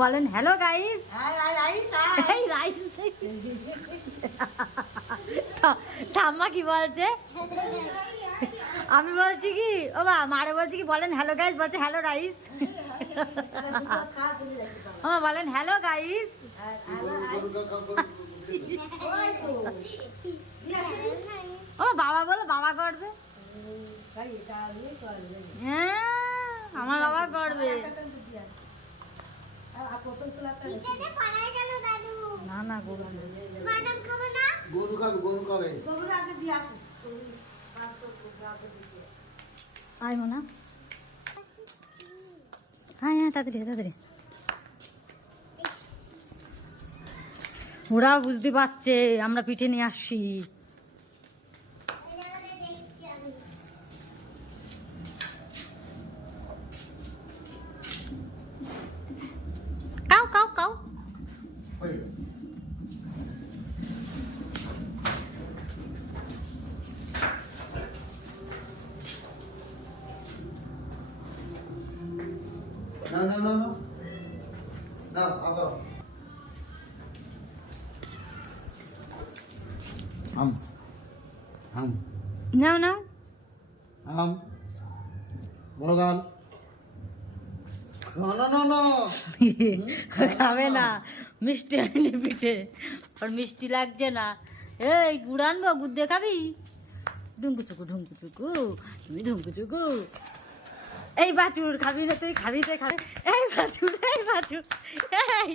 বলেন hello guys. ঠাম্মা কি বলছে? আমি বলছি কি ও বা মারে বলছি কি বলেন হ্যালো গাইস, বলছে হ্যালো রাইস। ও বলেন হ্যালো গাইস। ও বাবা বলো, বাবা করবে। হ্যাঁ আমার বাবা করবে। না না গরু গরু খাবে, গরু খাবে। আয় মোনা, হ্যাঁ হ্যাঁ তাড়াতাড়ি তাড়াতাড়ি। ওরাও বুঝতে পারছে আমরা পিঠে নিয়ে আসছি। Cow cow cow. না না না না না আগো নাও নাও। বড় গাল না না না খাবে না, মিষ্টি আনি পিঠে, আর মিষ্টি লাগছে না। এই গুড় আনবো, গুড় দিয়ে খাবি? ঢুঙ্কু চুকু ঢুঙ্কু চুকু, তুমি ঢুঙ্কু চুকু। এই বাছুর খাবি না তুই? খাবি তুই খাবি। এই বাছুর, এই বাছুর, এই